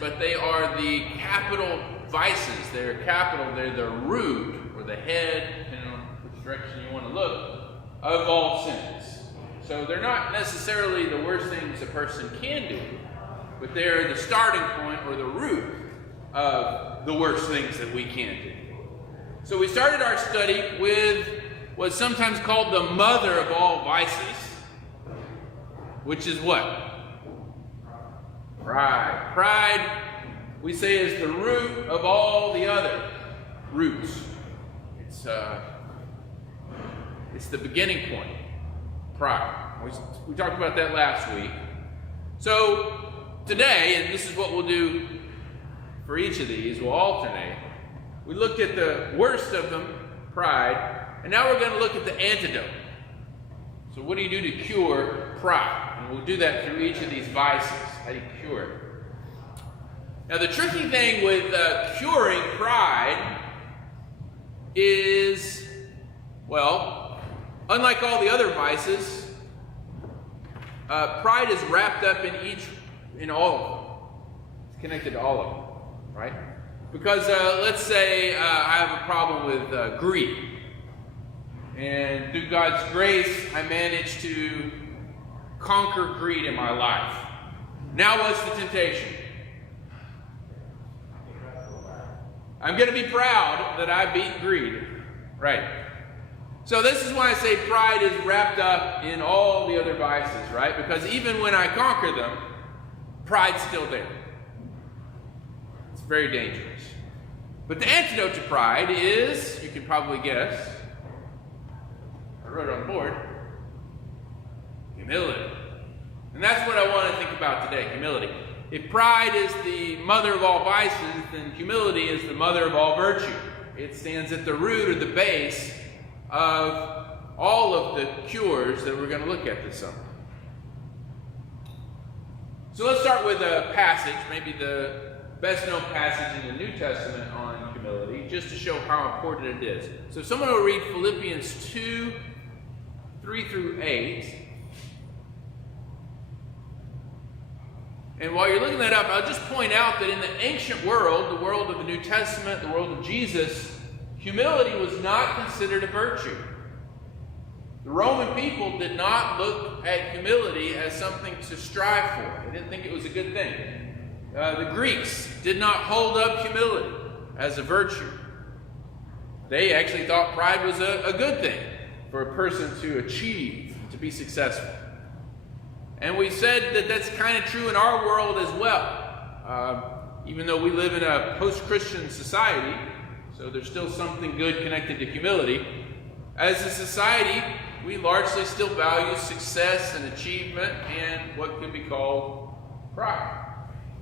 but they are the capital vices. They're capital, they're the root, or the head, depending on which direction you want to look, of all sins. So they're not necessarily the worst things a person can do, but they're the starting point or the root of the worst things that we can do. So we started our study with what's sometimes called the mother of all vices, which is what? Pride. Pride, we say, is the root of all the other roots. It's the beginning point. Pride. We talked about that last week. So today, and this is what we'll do for each of these, we'll alternate. We looked at the worst of them, pride, and now we're going to look at the antidote. So what do you do to cure pride? And we'll do that through each of these vices. How do you cure it? Now the tricky thing with curing pride is, well, unlike all the other vices, pride is wrapped up in all of them. It's connected to all of them, right? Because let's say I have a problem with greed. And through God's grace, I managed to conquer greed in my life. Now what's the temptation? I'm going to be proud that I beat greed. Right. So this is why I say pride is wrapped up in all the other vices, right? Because even when I conquer them, pride's still there. It's very dangerous. But the antidote to pride is, you can probably guess, I wrote it on the board, humility. And that's what I want to think about today, humility. If pride is the mother of all vices, then humility is the mother of all virtue. It stands at the root or the base of all of the cures that we're going to look at this summer. So let's start with a passage, maybe the best known passage in the New Testament on humility, just to show how important it is. So someone will read Philippians 2, 3 through 8. And while you're looking that up, I'll just point out that in the ancient world, the world of the New Testament, the world of Jesus, humility was not considered a virtue. The Roman people did not look at humility as something to strive for. They didn't think it was a good thing. The Greeks did not hold up humility as a virtue. They actually thought pride was a good thing for a person to achieve, to be successful. And we said that that's kind of true in our world as well. Even though we live in a post-Christian society, so there's still something good connected to humility. As a society, we largely still value success and achievement and what could be called pride.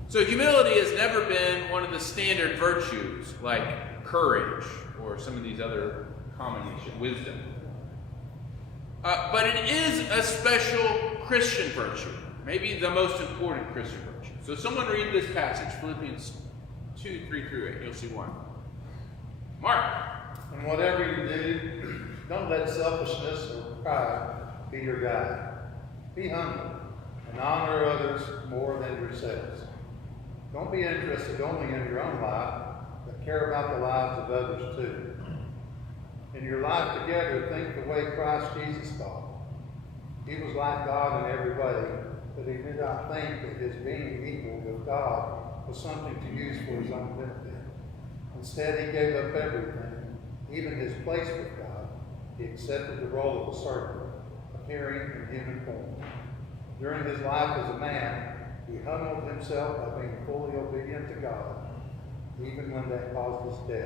So humility has never been one of the standard virtues like courage or some of these other combinations, wisdom. But it is a special Christian virtue, maybe the most important Christian virtue. So someone read this passage, Philippians 2, 3 through 8. You'll see why. Mark. And whatever you do, don't let selfishness or pride be your guide. Be humble and honor others more than yourselves. Don't be interested only in your own life, but care about the lives of others too. In your life together, think the way Christ Jesus thought. He was like God in every way, but he did not think that his being equal with God was something to use for his own benefit. Instead, he gave up everything, even his place with God. He accepted the role of a servant, appearing in human form. During his life as a man, he humbled himself by being fully obedient to God, even when that caused his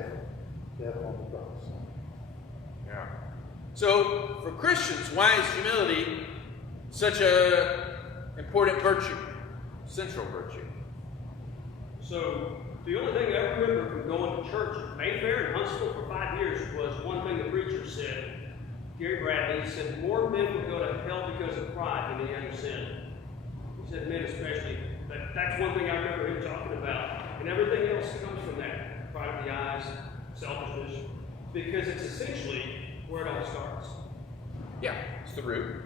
death on the cross. Yeah. So, for Christians, why is humility such an important virtue, central virtue? So, the only thing I remember from going to church at Mayfair and Huntsville for 5 years was one thing the preacher said. Gary Bradley said, more men would go to hell because of pride than any other sin. He said men especially. That's one thing I remember him talking about. And everything else comes from that. Pride of the eyes, selfishness. Because it's essentially where it all starts. Yeah, it's the root.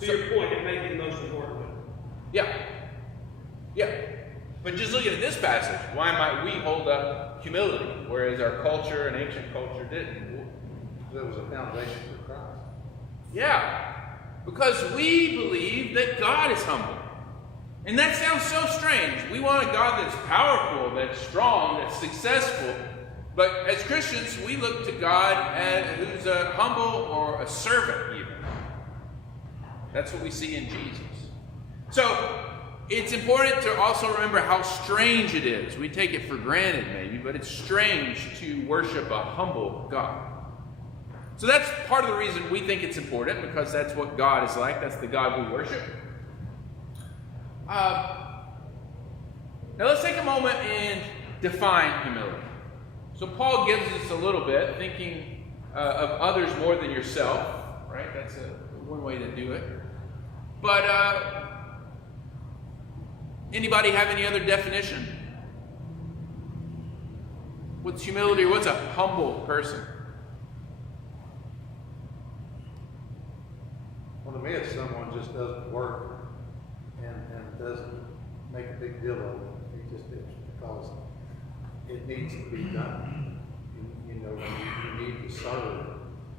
To your point, it may be the most important one. Yeah. Yeah. But just looking at this passage, why might we hold up humility, whereas our culture and ancient culture didn't? There was a foundation for Christ. Yeah, because we believe that God is humble. And that sounds so strange. We want a God that's powerful, that's strong, that's successful. But as Christians, we look to God as who's a humble or a servant even. That's what we see in Jesus. So it's important to also remember how strange it is. We take it for granted maybe, but it's strange to worship a humble God. So that's part of the reason we think it's important, because that's what God is like. That's the God we worship. Now let's take a moment and define humility. So Paul gives us a little bit, thinking of others more than yourself, right? That's one way to do it. But anybody have any other definition? What's humility, or what's a humble person? Well, to me, it's someone just doesn't work and doesn't make a big deal of it. He just did because it needs to be done. You know, you need to serve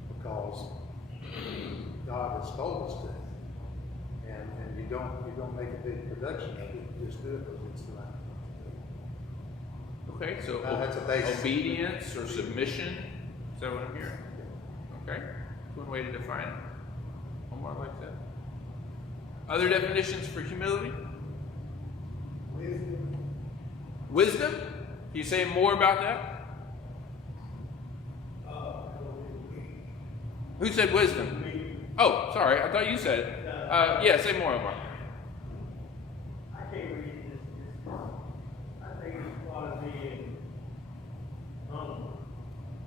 because God has told us to. And you don't make a big production of it. You just do it because it's the right thing to do. Okay, so That's a basic. Obedience or submission. Is that what I'm hearing? Okay, one way to define it. One more like that. Other definitions for humility? Wisdom? Can you say more about that? Who said wisdom? Oh, sorry. I thought you said it. Yeah, say more about it. I can't read this. I think it's part of being humble.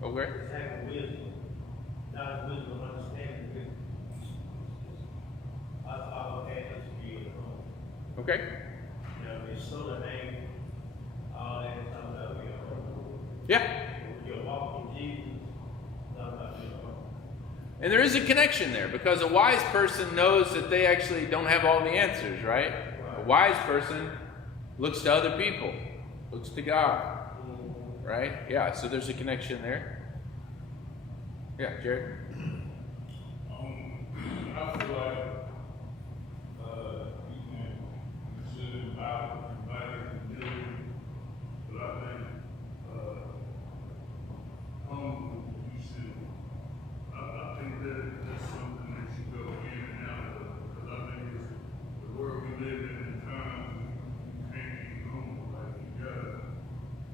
Okay. It's having wisdom, not wisdom understanding wisdom. I look at it as being humble. Okay. You know, it's slow to anger, all that stuff about being humble. Yeah. You're walking Jesus, stuff about being humble. And there is a connection there, because a wise person knows that they actually don't have all the answers, right? A wise person looks to other people, looks to God, right? Yeah, so there's a connection there. Yeah, Jared? I feel like you can consider about humility, but I think humble, you should. I think that's something that you go in and out of, because I think it's the world we live in times you can't be humble, like you gotta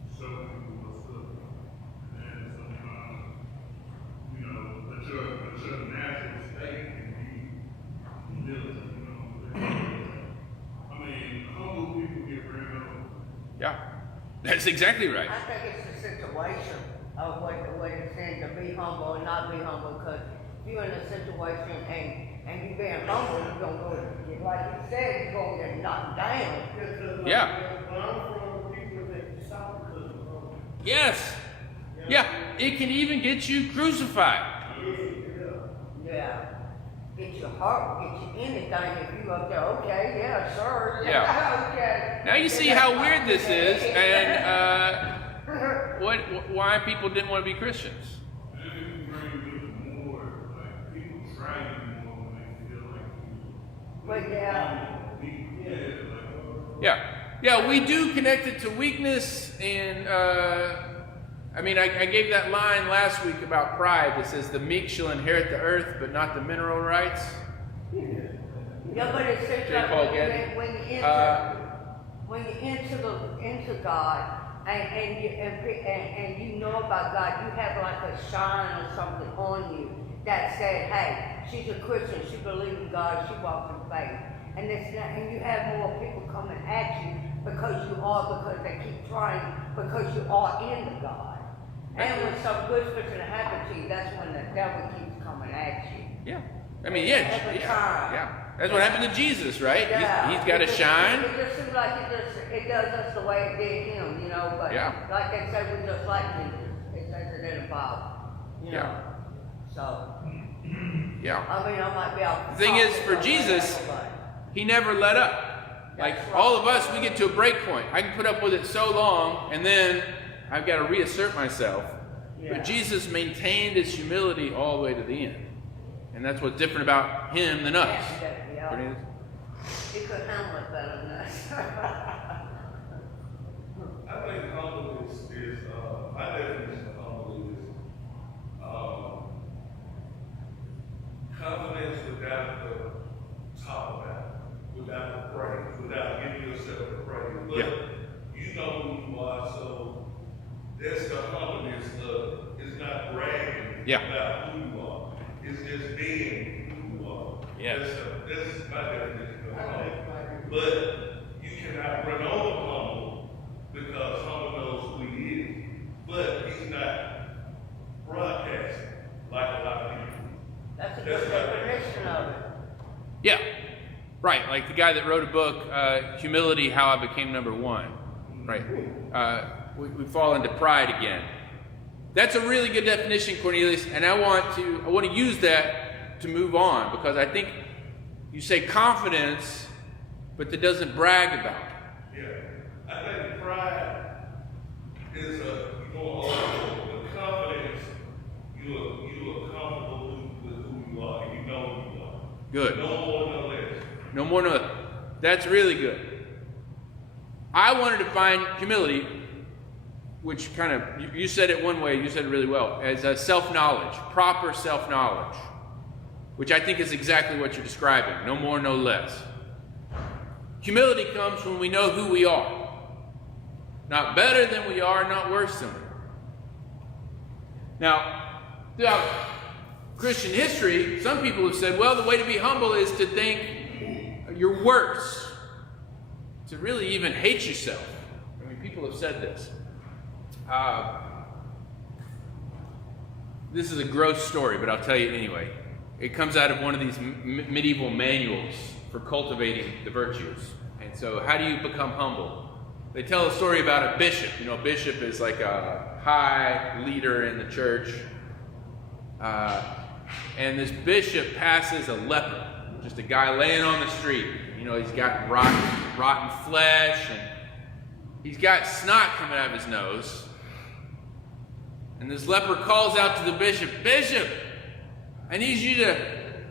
show people what's up, and sometimes, you know, let your natural state can be humility, you know what I'm saying? I mean, humble people get ran over. Yeah, that's exactly right. I think it's the situation of what it's saying to be humble and not be humble, because if you're in a situation and you're being humble, you're going to go, like you said, you're going to get knocked down. Yeah. I'm from people that stop because of humble. Yes. Yeah, it can even get you crucified. Yeah. Get your heart, get you anything if you up there, okay, yeah, sure. Yeah. Okay. Now you see how weird this is, and why people didn't want to be Christians. And it brings more, like, people try you more when they feel like But yeah. Yeah, we do connect it to weakness, and I gave that line last week about pride that says the meek shall inherit the earth, but not the mineral rights. Yeah, but it seems J. like Paul when you into God and you know about God, you have like a shine or something on you that said, hey, she's a Christian, she believes in God, she walks in faith. And you have more people coming at you because they keep trying, because you are in the God. And when some good fixing to happen to you, that's when the devil keeps coming at you. Yeah. Every time. Yeah. That's what happened to Jesus, right? Yeah. He's got to shine. It just seems like it does us the way it did him, you know. But like they say, we're just like Jesus. It says it in the Bible. You know? So. Yeah. I mean, I might be out. The thing is, for Jesus, he never let up. Like That's all right. of us, we get to a break point. I can put up with it so long, and then I've got to reassert myself. Yeah. But Jesus maintained his humility all the way to the end. And that's what's different about him than us. Yeah. Cornelius? He could handle it better than us. I think humbleness is, my definition of humbleness is confidence without the top about it, without the praise, without giving yourself the praise. But Yeah. you know who you are, so that's the humbleness of, it's not bragging Yeah. about who you are. It's just being who you are. Yes. That's my definition of humble. But you cannot run over humble because humble knows who he is. But he's not broadcasting like a lot of people. That's a good definition of it. Yeah. Right. Like the guy that wrote a book, Humility, How I Became Number One. Right. We fall into pride again. That's a really good definition, Cornelius, and I want to use that to move on, because I think you say confidence, but that doesn't brag about it. Yeah. I think pride is you go over the confidence, you are comfortable with who you are, and you know who you are. Good. No more, no less. No more, no less. That's really good. I wanted to find humility, which kind of, you said it one way, you said it really well, as a self-knowledge, proper self-knowledge, which I think is exactly what you're describing. No more, no less. Humility comes when we know who we are. Not better than we are, not worse than we are. Now, throughout Christian history, some people have said, well, the way to be humble is to think you're worse, to really even hate yourself. I mean, people have said this. This is a gross story, but I'll tell you anyway. It comes out of one of these medieval manuals for cultivating the virtues. And so, how do you become humble? They tell a story about a bishop. You know, a bishop is like a high leader in the church. And this bishop passes a leper, just a guy laying on the street. You know, he's got rotten flesh, and he's got snot coming out of his nose. And this leper calls out to the bishop, "Bishop, I need you to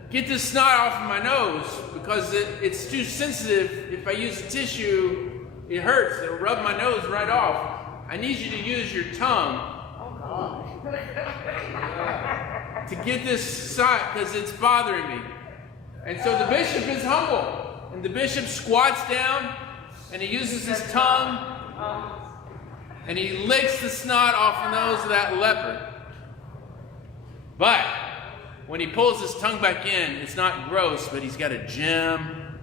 get this snot off of my nose because it's too sensitive. If I use a tissue, it hurts. It'll rub my nose right off. I need you to use your tongue to get this snot because it's bothering me." And so the bishop is humble. And the bishop squats down and he uses his tongue and he licks the snot off the nose of that leper. But when he pulls his tongue back in, it's not gross, but he's got a gem,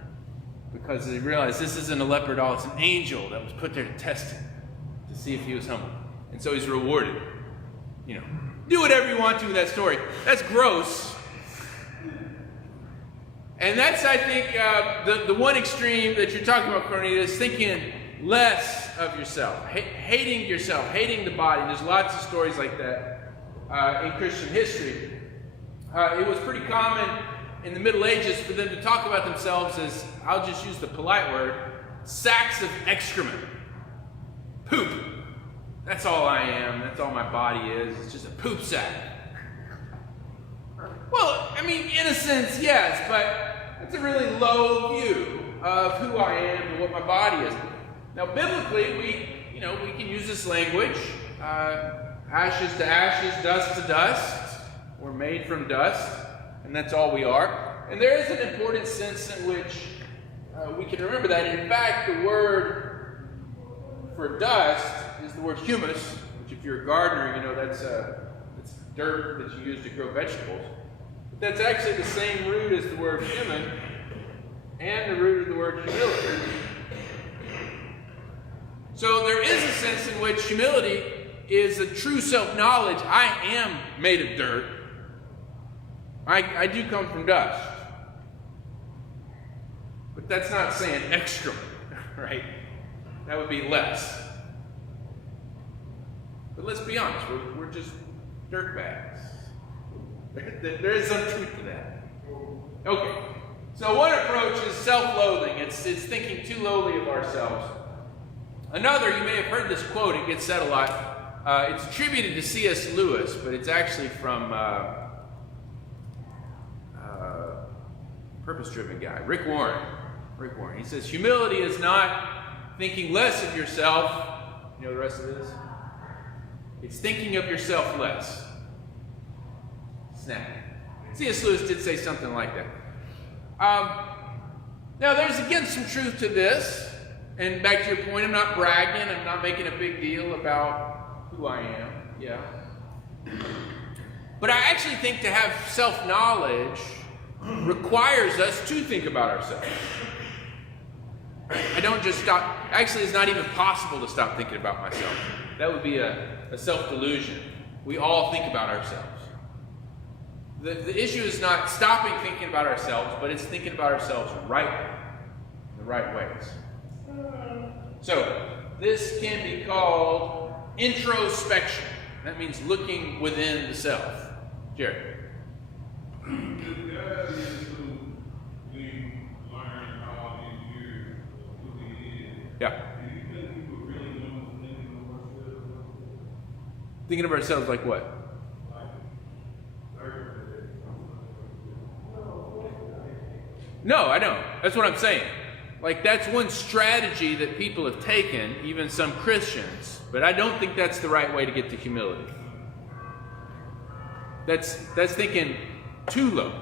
because he realized this isn't a leper at all, it's an angel that was put there to test him, to see if he was humble. And so he's rewarded. You know, do whatever you want to with that story. That's gross. And that's, I think, the one extreme that you're talking about, Cornelius, thinking less of yourself, hating yourself, hating the body. There's lots of stories like that in Christian history. It was pretty common in the Middle Ages for them to talk about themselves as, I'll just use the polite word, sacks of excrement. Poop. That's all I am. That's all my body is. It's just a poop sack. Well, I mean, in a sense, yes, but it's a really low view of who I am and what my body is. Now, biblically, we can use this language, ashes to ashes, dust to dust. We're made from dust, and that's all we are. And there is an important sense in which we can remember that. In fact, the word for dust is the word humus, which if you're a gardener, you know that's dirt that you use to grow vegetables. But that's actually the same root as the word human and the root of the word humility. So there is a sense in which humility is a true self-knowledge. I am made of dirt. I do come from dust. But that's not saying excrement, right? That would be less. But let's be honest, we're just dirtbags. There is some truth to that. Okay. So one approach is self-loathing. It's thinking too lowly of ourselves. Another, you may have heard this quote, it gets said a lot. It's attributed to C.S. Lewis, but it's actually from purpose-driven guy, Rick Warren. Rick Warren. He says, humility is not thinking less of yourself. You know the rest of this? It's thinking of yourself less. Snap. C.S. Lewis did say something like that. Now, there's again some truth to this. And back to your point, I'm not bragging. I'm not making a big deal about who I am. Yeah. But I actually think to have self-knowledge requires us to think about ourselves. I don't just stop. Actually, it's not even possible to stop thinking about myself. That would be a self-delusion. We all think about ourselves. The issue is not stopping thinking about ourselves, but it's thinking about ourselves rightly, in the right ways. So, this can be called introspection. That means looking within the self. Jerry. This guy is who we learned all these years who he is. Yeah. Do you think people really know thinking of ourselves? Thinking of ourselves like what? No, I don't. That's what I'm saying. Like, that's one strategy that people have taken, even some Christians, but I don't think that's the right way to get to humility. That's thinking too low.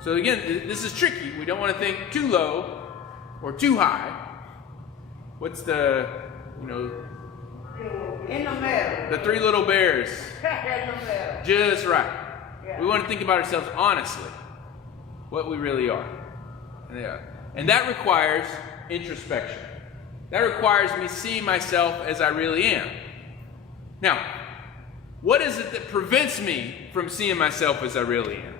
So again, this is tricky. We don't want to think too low or too high. What's the, In the middle. the three little bears? In the middle. Just right. Yeah. We want to think about ourselves honestly, what we really are. Yeah. And that requires introspection. That requires me seeing myself as I really am. Now, what is it that prevents me from seeing myself as I really am?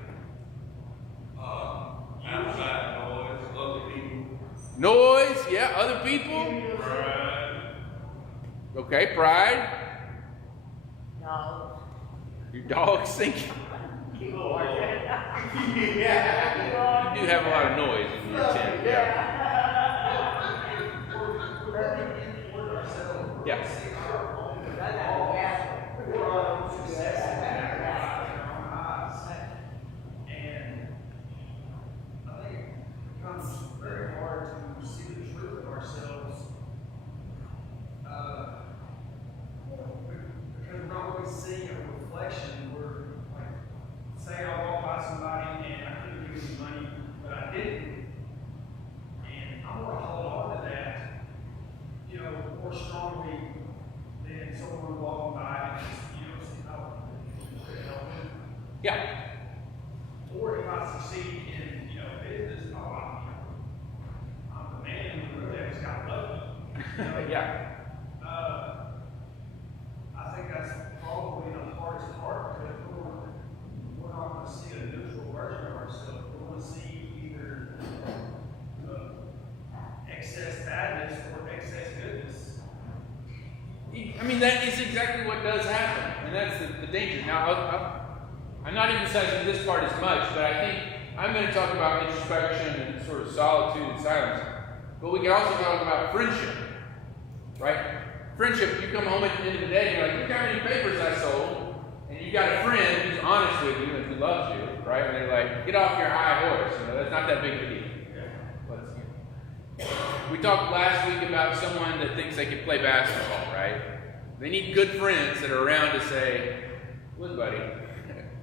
Outside noise, other people. Noise, yeah, other people. Pride. Okay, pride. No. Your dog's thinking. Keep working. You do have a lot of noise in your tent. Yeah. Yes. And I think it becomes very hard to see the truth of ourselves because we're not really seeing a reflection. We're like, say I walk by somebody and I couldn't give them money, but I didn't. And I want to hold on to that, more strongly than someone walking by and just, see how it could help them. Yeah. Or if I succeed in, business, I'm the man who really has got lucky. Yeah. I think that's probably the hardest part because we're not going to see a neutral version of ourselves. We're going to see either excess badness or excess goodness. I mean, that is exactly what does happen, and that's the danger. Now, I'm not emphasizing this part as much, but I think I'm going to talk about introspection and sort of solitude and silence. But we can also talk about friendship, right? Friendship, you come home at the end of the day, and you're like, look how many papers I sold, and you got a friend who's honest with you and who loves you, right? And they're like, get off your high horse. That's not that big of a deal. We talked last week about someone that thinks they can play basketball, right? They need good friends that are around to say, look, buddy,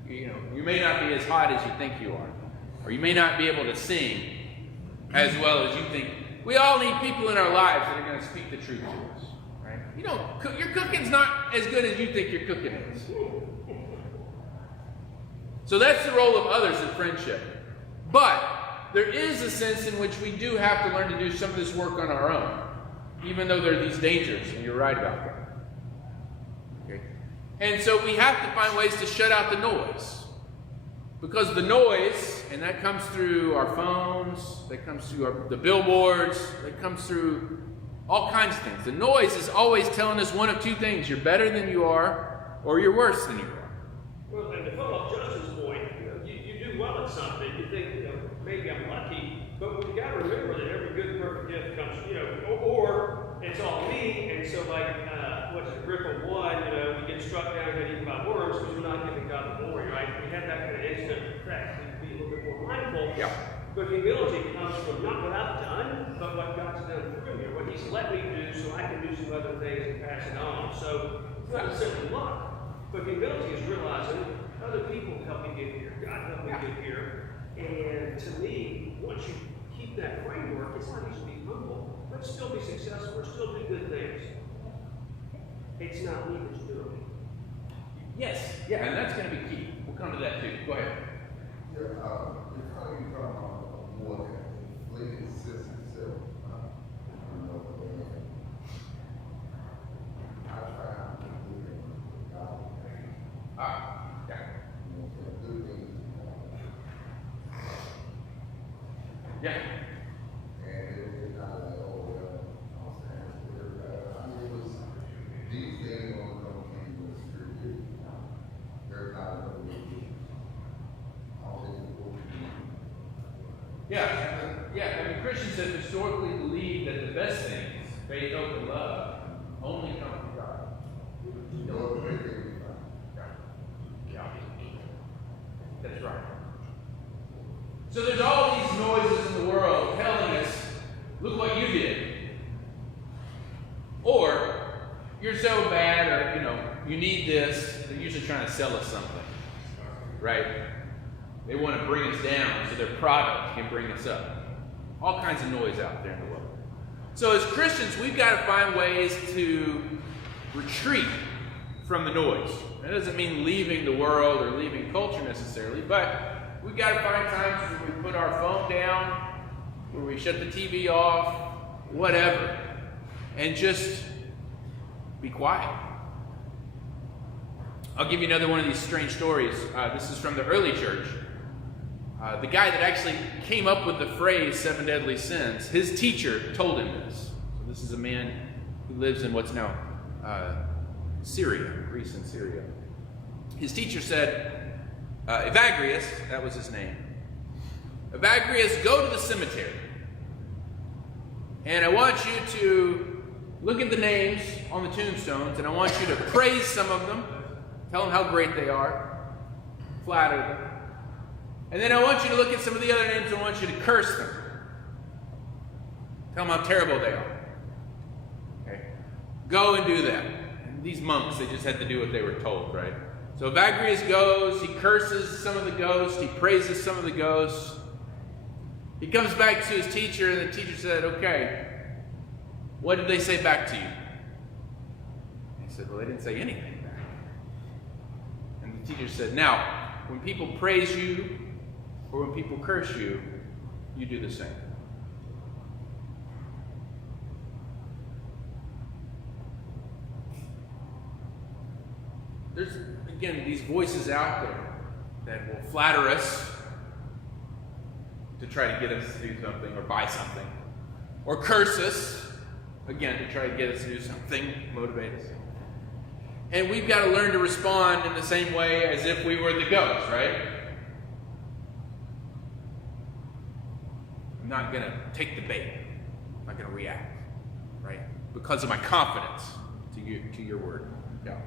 you may not be as hot as you think you are, or you may not be able to sing as well as you think. We all need people in our lives that are going to speak the truth to us, right? Your cooking's not as good as you think your cooking is. So that's the role of others in friendship. But there is a sense in which we do have to learn to do some of this work on our own, even though there are these dangers, and you're right about that. Okay? And so we have to find ways to shut out the noise. Because the noise, and that comes through our phones, that comes through the billboards, that comes through all kinds of things. The noise is always telling us one of two things: you're better than you are, or you're worse than you are. Well, and to follow up Justin's point, you do well at something, you think, man, I'm lucky. But we've got to remember that every good and perfect gift comes, or it's all me, and so what's it, Ripple 1, we get struck down and eaten by worms because we're not giving God the glory, right? We have that kind of instant effect. We need to be a little bit more mindful. Yeah. But humility comes from not what I've done, but what God's done through me, what He's let me do so I can do some other things and pass it on. So it's not simply luck, but humility is realizing other people help me get here. God helped me get here. And to me, once you keep that framework, it's not easy to be humble, but still be successful or still do good things. It's not me that's doing it. Yes, yeah, and that's going to be key. We'll come to that too. Go ahead. Yeah, it's coming from more than inflated sense itself. I try not to do it with God. Yeah. Do things. Yeah. And it's not like, oh, well, I'm saying, it was these things on the came with spirit. There's not a way. Yeah, I mean, Christians have historically believed that the best things, faith, hope, and love, only come from God. Yeah. That's right. So there's all these noises in the world telling us, look what you did. Or, you're so bad, or, you need this. They're usually trying to sell us something. Right? They want to bring us down so their product can bring us up. All kinds of noise out there in the world. So as Christians, we've got to find ways to retreat from the noise. That doesn't mean leaving the world or leaving culture necessarily, but we've got to find times where we put our phone down, where we shut the TV off, whatever, and just be quiet. I'll give you another one of these strange stories. This is from the early church. The guy that actually came up with the phrase 7 deadly sins, his teacher told him this. So this is a man who lives in what's now Syria, Greece and Syria. His teacher said, Evagrius, that was his name. Evagrius, go to the cemetery. And I want you to look at the names on the tombstones, and I want you to praise some of them. Tell them how great they are. Flatter them. And then I want you to look at some of the other names and I want you to curse them. Tell them how terrible they are. Okay? Go and do that. And these monks, they just had to do what they were told, right? So Evagrius goes, he curses some of the ghosts, he praises some of the ghosts. He comes back to his teacher, and the teacher said, okay, what did they say back to you? He said, well, they didn't say anything back. And the teacher said, now, when people praise you, or when people curse you, you do the same. There's, again, these voices out there that will flatter us to try to get us to do something or buy something. Or curse us, again, to try to get us to do something, motivate us. And we've got to learn to respond in the same way as if we were the ghost, right? I'm not going to take the bait. I'm not going to react, right? Because of my confidence to your word. Yeah.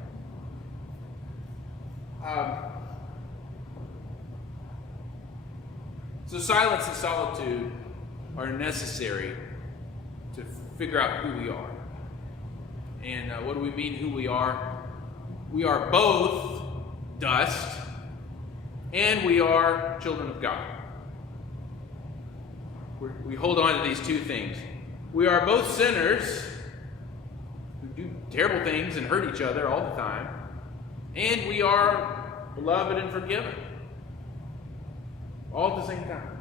So silence and solitude are necessary to figure out who we are. And what do we mean who we are? We are both dust and we are children of God. We hold on to these two things. We are both sinners who do terrible things and hurt each other all the time. And we are beloved and forgiven. All at the same time.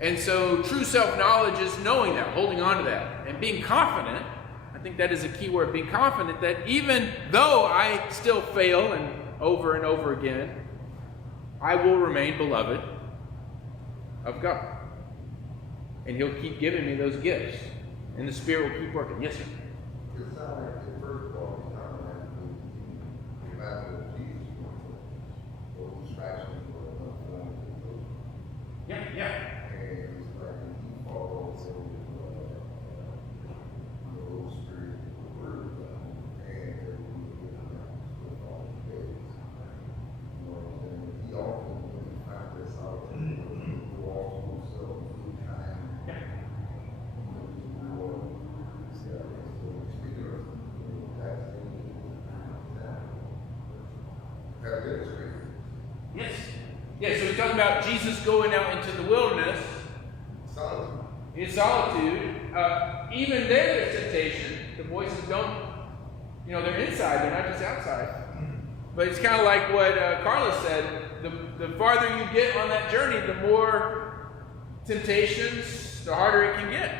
And so true self-knowledge is knowing that, holding on to that, and being confident. I think that is a key word, being confident that even though I still fail and over again, I will remain beloved of God. And He'll keep giving me those gifts. And the Spirit will keep working. Yes, sir? It sounds like the first of all, it's not like the matter of Jesus or distraction or another form of Yeah. And it's like when he falls over the Holy Spirit, the Word of God, and everyone with all the days. You know what I'm saying? He often, when he finds this out, he will go off to himself through time. Yeah. Yes. Yeah, so we're talking about Jesus going out into the wilderness in solitude. Even there, there's temptation. The voices don't, they're inside, they're not just outside. But it's kind of like what Carla said. The farther you get on that journey, the more temptations, the harder it can get.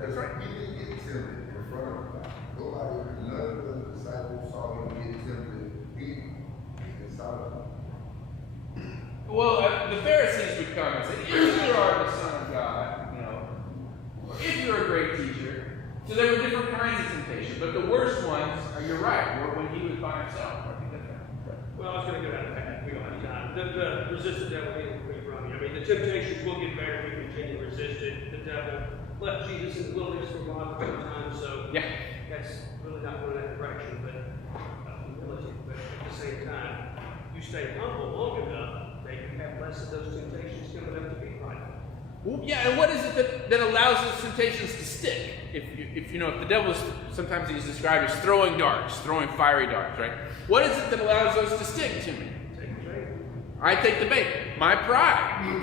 That's right. He didn't get tempted in front of him. None of the disciples saw him get tempted. He saw him. Well, the Pharisees would come and say, if you are the Son of God, or if you're a great teacher. So there were different kinds of temptation. But the worst ones, you're right, were when he was by himself. I think that's right. Well, I was going to go down to that. We don't have time. The resist the devil, he will flee from you. I mean, the temptations will get better if we continue to resist it. The devil left Jesus in the wilderness for a long time, so that's really not going in that direction, but humility. But at the same time, you stay humble long enough, they can have less of those temptations coming up to be prideful. Well, yeah, and what is it that allows those temptations to stick? If the devil is, sometimes he's described as throwing darts, throwing fiery darts, right? What is it that allows those to stick to me? I take the bait. My pride.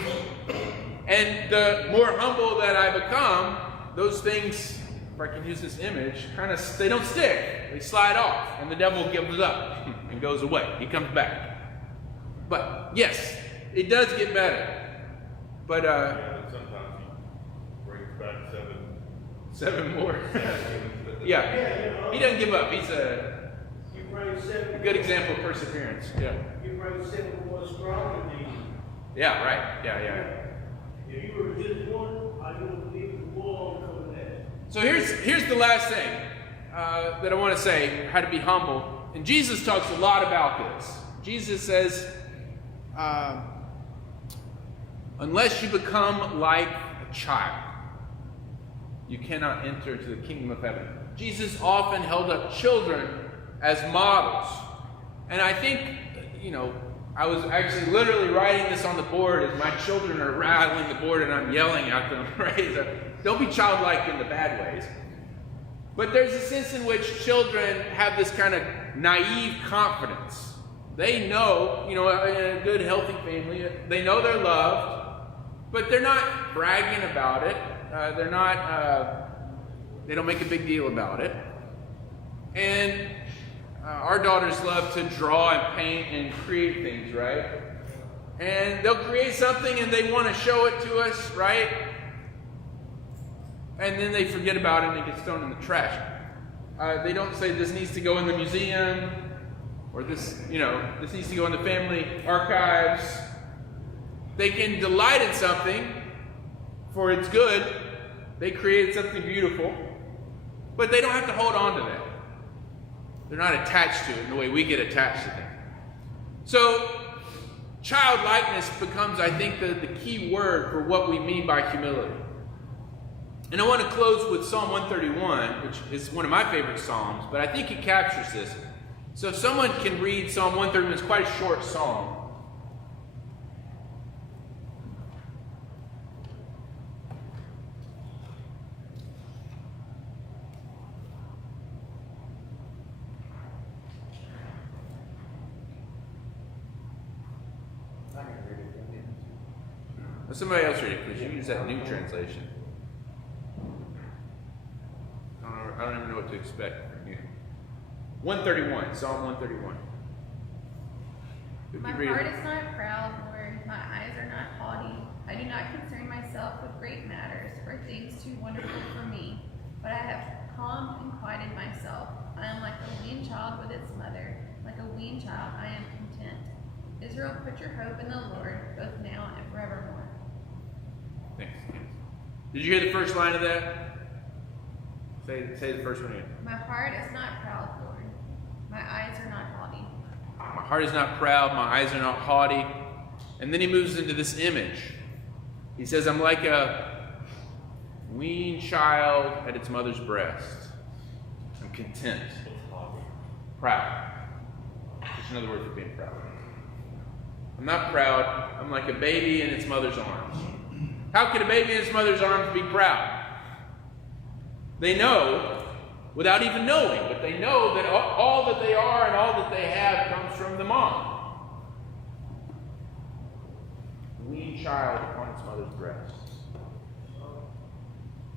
And the more humble that I become, those things, if I can use this image, they don't stick. They slide off, and the devil gives up and goes away. He comes back. But yes, it does get better. But sometimes he brings back seven more. Yeah, he doesn't give up. He's a good example of perseverance. Yeah. You bring 7 more stronger than you. Yeah. Right. Yeah. If you were just one, I wouldn't believe the world over that. So here's the last thing that I want to say: how to be humble. And Jesus talks a lot about this. Jesus says, unless you become like a child, you cannot enter into the kingdom of heaven. Jesus often held up children as models. And I think, I was actually literally writing this on the board as my children are rattling the board and I'm yelling at them, right? So don't be childlike in the bad ways. But there's a sense in which children have this kind of naive confidence. They know, in a good, healthy family, they know they're loved, but they're not bragging about it. They don't make a big deal about it. And our daughters love to draw and paint and create things, right? And they'll create something and they want to show it to us, right? And then they forget about it and it gets thrown in the trash. They don't say this needs to go in the museum, or this needs to go in the family archives. They can delight in something for its good. They created something beautiful, but they don't have to hold on to that. They're not attached to it in the way we get attached to things. So, childlikeness becomes, I think, the key word for what we mean by humility. And I want to close with Psalm 131, which is one of my favorite psalms, but I think it captures this. So if someone can read Psalm 131, it's quite a short psalm. I can read it. Somebody else read it, please. You can use that new translation. I don't even know what to expect from you. 131, Psalm 131. My heart is not proud, Lord. My eyes are not haughty. I do not concern myself with great matters or things too wonderful for me. But I have calmed and quieted myself. I am like a weaned child with its mother. Like a weaned child, I am content. Israel, put your hope in the Lord, both now and forevermore. Thanks. Did you hear the first line of that? Say the first one again. My heart is not proud, Lord. My eyes are not haughty. My heart is not proud, my eyes are not haughty. And then he moves into this image. He says, I'm like a weaned child at its mother's breast. I'm content. Proud. Just another word for being proud. I'm not proud. I'm like a baby in its mother's arms. How can a baby in its mother's arms be proud? They know, without even knowing, but they know that all that they are and all that they have comes from the mom. Weaned child upon its mother's breast.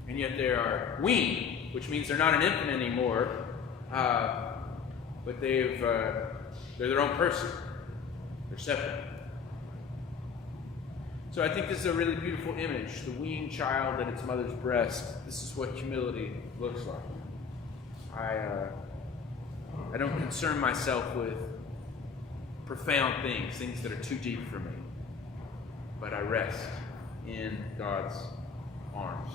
And yet they are weaned, which means they're not an infant anymore, but they're their own person. They're separate. So I think this is a really beautiful image, the weaned child at its mother's breast. This is what humility looks like. I don't concern myself with profound things that are too deep for me, but I rest in God's arms.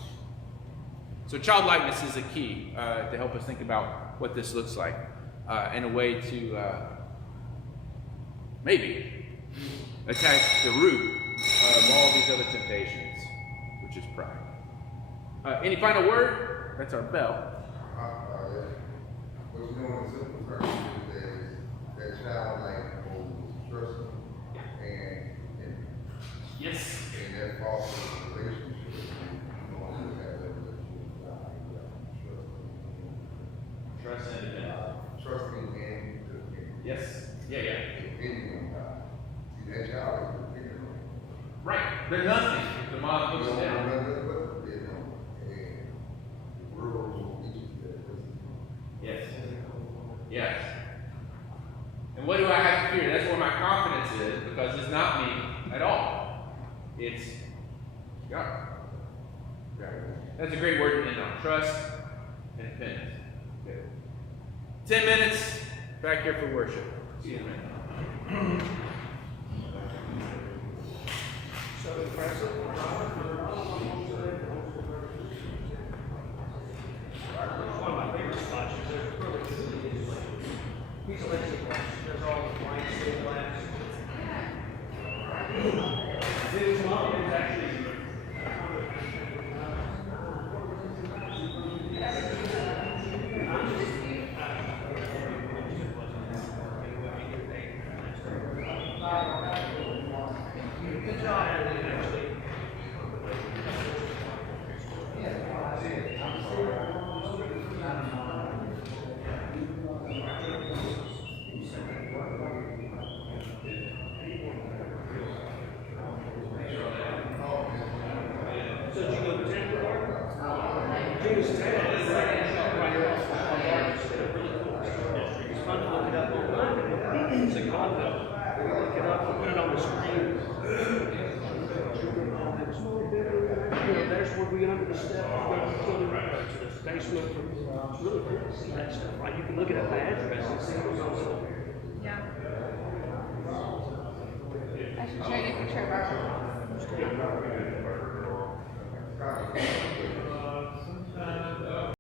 So childlikeness is a key to help us think about what this looks like, and a way to maybe attack the root of all these other temptations, which is pride. Any final word? That's our bell. What you know in simple terms is that childlike holds trust and Yes. and that fosters a relationship. You don't want to have that relationship with God. You have to trust trusting and depending. Yes. Yeah. Depending on God. See, that child is dependent on God. Right. They're nothing if the mom looks down. And the world will teach you that. Yes. And what do I have to fear? That's where my confidence is, because it's not me at all. It's God. That's a great word to end on. Trust and dependence. Good. 10 minutes back here for worship. See you in a minute. So impressive. One of my favorite spots is there's a really good piece of Lindsley glass. There's all the wine stained glass. His mom is actually good job, actually. So did you go to 10 for June is 10. It's right off on Marcus. It's a really cool historic district. It's fun to look it up online. It's a convent. Look it up and put it on the screen. You know, there's where we get under the step. We go to the basement. It's really cool to see that stuff. Right? You can look it up by address and see what's on the Yeah. I should show you a picture of our God.